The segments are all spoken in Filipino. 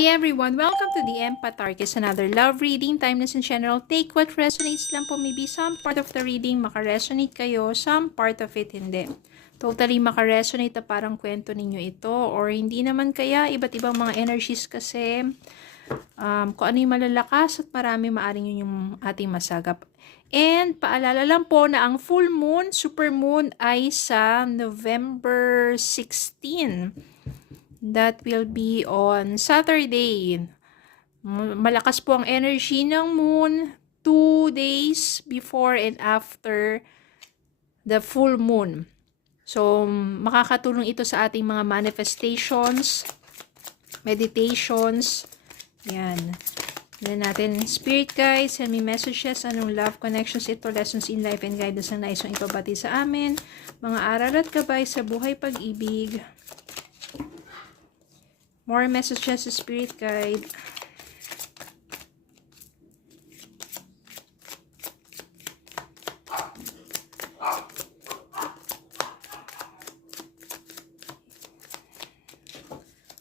Hi everyone! Welcome to the Empath Arcus, another love reading, timeless and general. Take what resonates lang po. Maybe some part of the reading makaresonate kayo, some part of it hindi. Totally makaresonate na parang kwento ninyo ito or hindi naman kaya iba't ibang mga energies kasi kung ano yung malalakas at marami maaring yun yung ating masagap. And paalala lang po na ang full moon, super moon ay sa November 16. That will be on Saturday. Malakas po ang energy ng moon 2 days before and after the full moon. So, makakatulong ito sa ating mga manifestations, meditations. Yan. Yan natin. Spirit guides, send me messages. Anong love connections ito, lessons in life and guidance na nais mong ipabati sa amin. Mga aral at gabay sa buhay pag-ibig. More messages, Spirit Guide.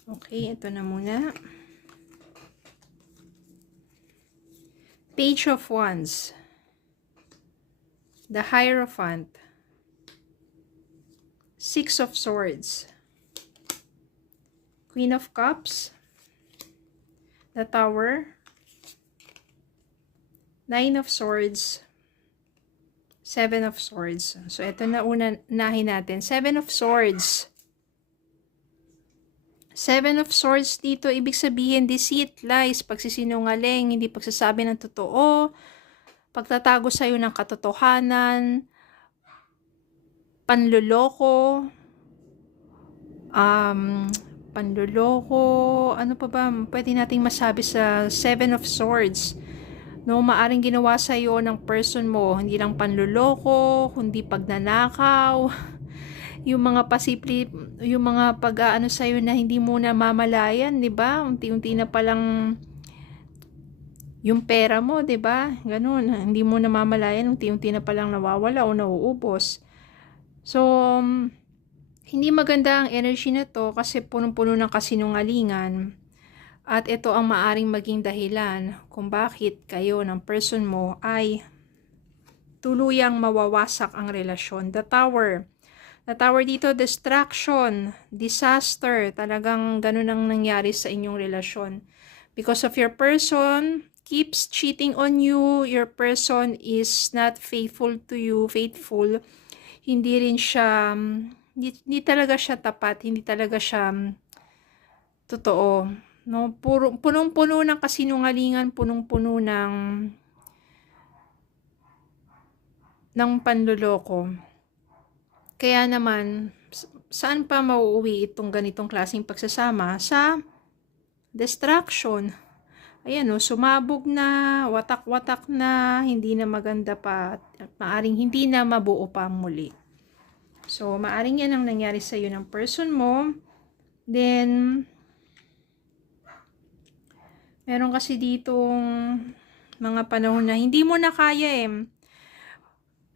Okay, ito na muna. Page of Wands. The Hierophant. Six of Swords. Queen of Cups, the Tower, Nine of Swords, Seven of Swords. So, ito na unahin natin. Seven of Swords. Seven of Swords dito, ibig sabihin, deceit, lies, pagsisinungaling, hindi pagsasabi ng totoo, pagtatago sa'yo ng katotohanan, panloloko, panloloko, ano pa ba pwede nating masabi sa Seven of Swords? No, maaring ginawa sa iyo ng person mo, hindi lang panloloko, kundi pagnanakaw, yung mga pasipli, yung mga pag-aano sa iyo na hindi mo na mamalayan, 'di ba? Unti-unti na palang yung pera mo, 'di ba? Ganun, hindi mo na mamalayan, unti-unti na palang nawawala o nauubos. So, hindi maganda ang energy na to kasi punong-puno ng kasinungalingan. At ito ang maaring maging dahilan kung bakit kayo ng person mo ay tuluyang mawawasak ang relasyon. The Tower. The Tower dito, distraction, disaster. Talagang ganun ang nangyari sa inyong relasyon. Because of your person keeps cheating on you, your person is not faithful to you, faithful. Hindi rin siya... Hindi talaga siya tapat, hindi talaga siya totoo. No? Punong-puno ng kasinungalingan, punong-puno ng panloloko. Kaya naman, saan pa mauuwi itong ganitong klaseng pagsasama? Sa distraction. Ayan o, sumabog na, watak-watak na, hindi na maganda pa, at maaring hindi na mabuo pa muli. So, maaring yan ang nangyari sa iyo ng person mo. Then, meron kasi ditong mga panahon na hindi mo na kaya eh.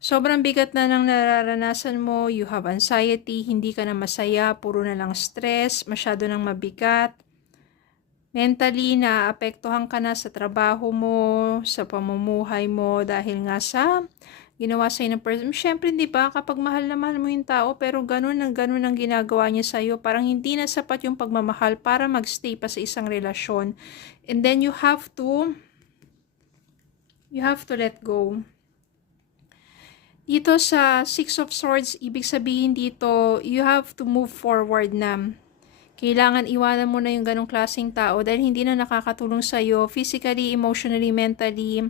Sobrang bigat na ng nararanasan mo, you have anxiety, hindi ka na masaya, puro na lang stress, masyado nang mabigat. Mentally, naapektuhan ka na sa trabaho mo, sa pamumuhay mo, dahil nga sa ginawa sa'yo ng person. Siyempre, di ba, kapag mahal na mahal mo yung tao, pero ganun ang ginagawa niya sa'yo, parang hindi na sapat yung pagmamahal para magstay pa sa isang relasyon. And then, you have to let go. Dito sa Six of Swords, ibig sabihin dito, you have to move forward na. Kailangan iwanan mo na yung ganong klaseng tao dahil hindi na nakakatulong sa'yo physically, emotionally, mentally.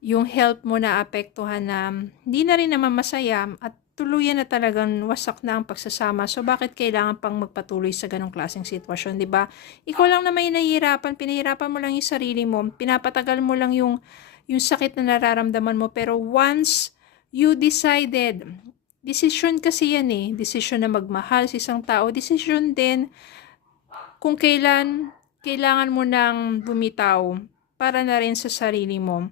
Yung health mo na apektuhan na hindi na rin naman masaya at tuluyan na talagang wasak na ang pagsasama. So, bakit kailangan pang magpatuloy sa ganong klaseng sitwasyon, di ba? Ikaw lang na may nahihirapan, pinahirapan mo lang yung sarili mo, pinapatagal mo lang yung sakit na nararamdaman mo. Pero once you decided, decision kasi yan eh, decision na magmahal sa isang tao, decision din kung kailangan mo nang bumitaw para na rin sa sarili mo.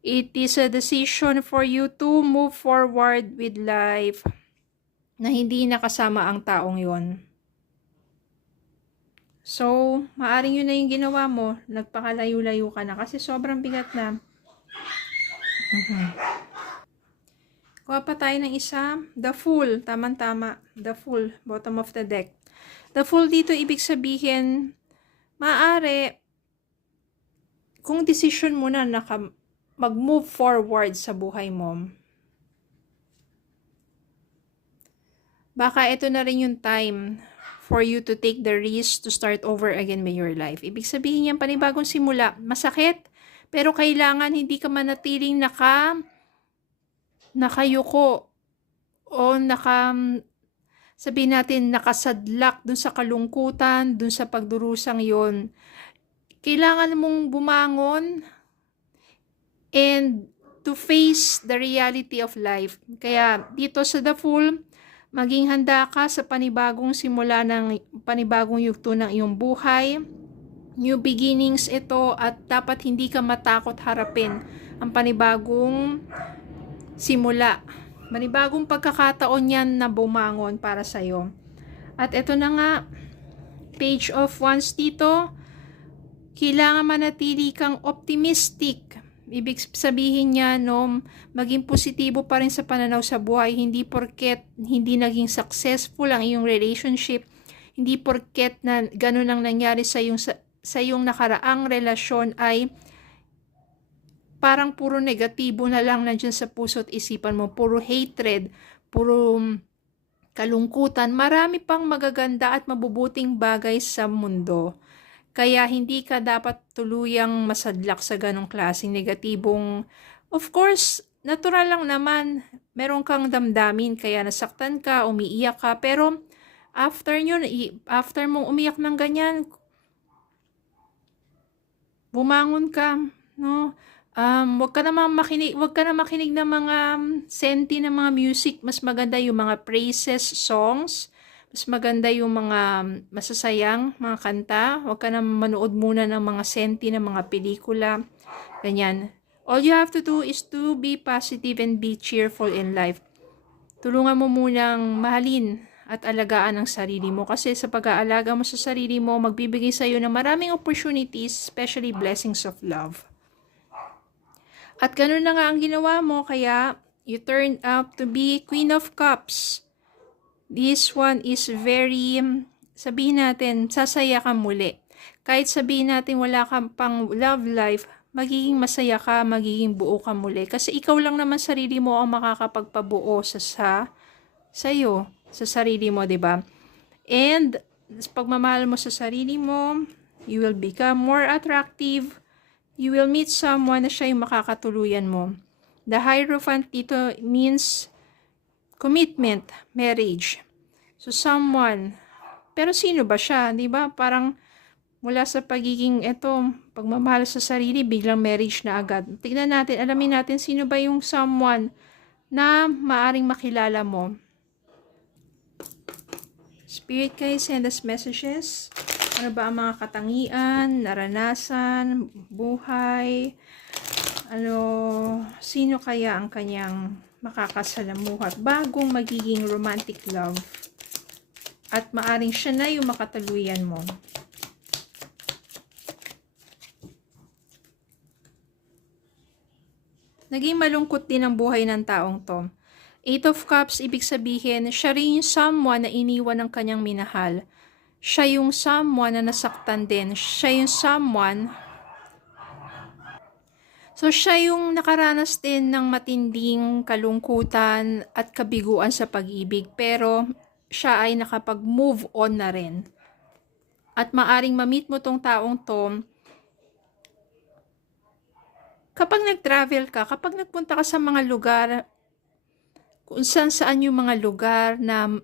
It is a decision for you to move forward with life na hindi nakasama ang taong yon. So, maaring yun na yung ginawa mo, nagpakalayo-layo ka na kasi sobrang bigat na. Kuha pa tayo ng isa, the Fool, tama-tama, the Fool, bottom of the deck. The Fool dito, ibig sabihin, maaari, kung decision mo na mag-move forward sa buhay mo, baka ito na rin yung time for you to take the risk to start over again with your life. Ibig sabihin yan, panibagong simula. Masakit, pero kailangan hindi ka manatiling nakayuko o sabihin natin, nakasadlak dun sa kalungkutan, dun sa pagdurusang yon. Kailangan mong bumangon and to face the reality of life. Kaya dito sa The Fool, maging handa ka sa panibagong simula ng panibagong yugto ng iyong buhay. New beginnings ito at dapat hindi ka matakot harapin ang panibagong simula. Panibagong pagkakataon yan na bumangon para sa'yo. At ito na nga, Page of Wands dito, kailangan manatili kang optimistic. Ibig sabihin niya, no, maging positibo pa rin sa pananaw sa buhay. Hindi porket hindi naging successful ang iyong relationship, hindi porket na ganun ang nangyari sa iyong nakaraang relasyon ay parang puro negatibo na lang nandiyan sa puso't isipan mo. Puro hatred, puro kalungkutan. Marami pang magaganda at mabubuting bagay sa mundo. Kaya hindi ka dapat tuluyang masadlak sa ganong klaseng negatibong, of course, natural lang naman, meron kang damdamin, kaya nasaktan ka, umiiyak ka, pero after mong umiyak ng ganyan, bumangon ka, no? Wag ka na makinig ng mga senti ng mga music, mas maganda yung mga praises songs. Mas maganda yung mga masasayang mga kanta. Huwag ka na manood muna ng mga senti ng mga pelikula. Ganyan. All you have to do is to be positive and be cheerful in life. Tulungan mo munang mahalin at alagaan ang sarili mo. Kasi sa pag-aalaga mo sa sarili mo, magbibigay sa iyo ng maraming opportunities, especially blessings of love. At ganun na nga ang ginawa mo, kaya you turned out to be Queen of Cups. This one is very, sabihin natin, sasaya ka muli. Kahit sabihin natin wala kang pang love life, magiging masaya ka, magiging buo ka muli. Kasi ikaw lang naman sarili mo ang makakapagpabuo sa'yo, sa sarili mo, di ba? And, pagmamahal mo sa sarili mo, you will become more attractive. You will meet someone na siya yung makakatuluyan mo. The Hierophant dito means commitment, marriage. So someone, pero sino ba siya? 'Di ba? Parang mula sa pagiging pagmamahal sa sarili, biglang marriage na agad. Tignan natin, alamin natin sino ba yung someone na maaring makilala mo. Spirit guys, send us messages. Ano ba ang mga katangian, naranasan, buhay? Sino kaya ang kanyang makakasalamuhat bagong magiging romantic love, at maaring siya na yung makatuluyan mo. Naging malungkot din ang buhay ng taong to. 8 of Cups, ibig sabihin, siya rin yung someone na iniwan ng kanyang minahal. Siya yung someone na nasaktan din. Siya yung someone. So, siya yung nakaranas din ng matinding kalungkutan at kabiguan sa pag-ibig. Pero, siya ay nakapag-move on na rin. At maaring ma-meet mo tong taong to kapag nag-travel ka, kapag nagpunta ka sa mga lugar, kung saan yung mga lugar na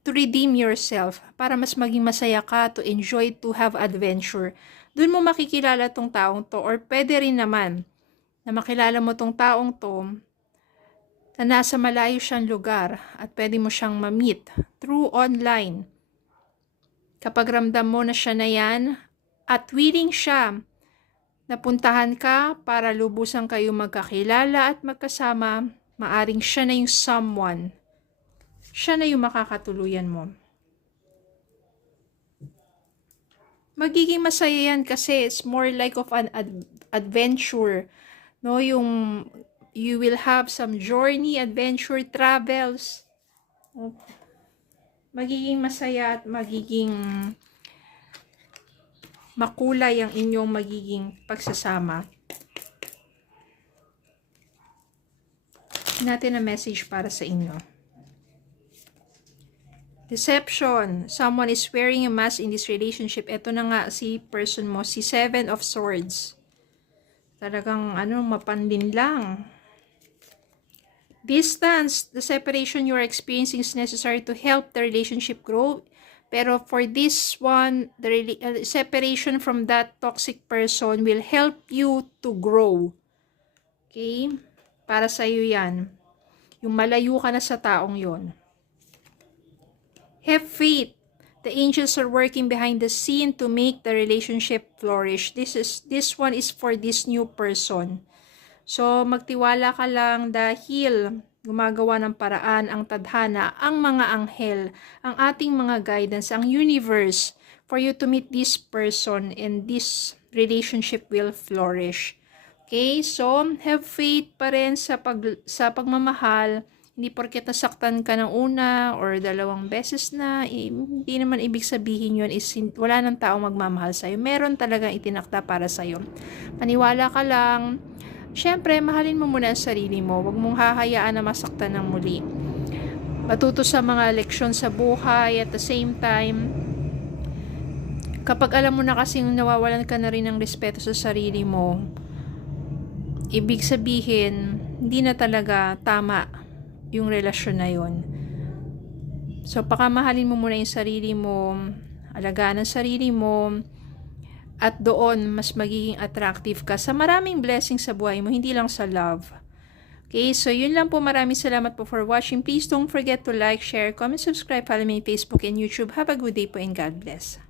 to redeem yourself, para mas maging masaya ka, to enjoy, to have adventure. Doon mo makikilala tong taong to, or pwede rin naman na makilala mo tong taong to na nasa malayo siyang lugar at pwede mo siyang ma-meet through online. Kapag ramdam mo na siya na yan at willing siya, napuntahan ka para lubusan kayo magkakilala at magkasama, maaring siya na yung someone. Siya na yung makakatuluyan mo. magiging masaya yan kasi it's more like of an adventure. No, yung you will have some journey, adventure, travels. Magiging masaya at magiging makulay ang inyong magiging pagsasama. Natin ang message para sa inyo. Deception. Someone is wearing a mask in this relationship. Ito na nga si person mo, si Seven of Swords. Talagang mapandin lang. Distance. The separation you are experiencing is necessary to help the relationship grow. Pero for this one, the separation from that toxic person will help you to grow. Okay? Para sa iyo yan. Yung malayo ka na sa taong yon. Have faith. The angels are working behind the scene to make the relationship flourish. This one is for this new person. So, magtiwala ka lang dahil gumagawa ng paraan ang tadhana, ang mga anghel, ang ating mga guidance, ang universe for you to meet this person and this relationship will flourish. Okay? So, have faith pa rin sa pagmamahal. Hindi porket nasaktan ka ng una or dalawang beses na, hindi naman ibig sabihin yun is wala ng tao magmamahal sa'yo. Meron talagang itinakda para sa'yo. Maniwala ka lang. Siyempre, mahalin mo muna ang sarili mo. Huwag mong hahayaan na masaktan ng muli. Matuto sa mga leksyon sa buhay at the same time, kapag alam mo na kasing nawawalan ka na rin ng respeto sa sarili mo, ibig sabihin, hindi na talaga tama yung relasyon na yon. So, pakamahalin mo muna yung sarili mo, alagaan ang sarili mo, at doon, mas magiging attractive ka sa maraming blessings sa buhay mo, hindi lang sa love. Okay, so yun lang po. Maraming salamat po for watching. Please don't forget to like, share, comment, subscribe, follow me on Facebook and YouTube. Have a good day po and God bless.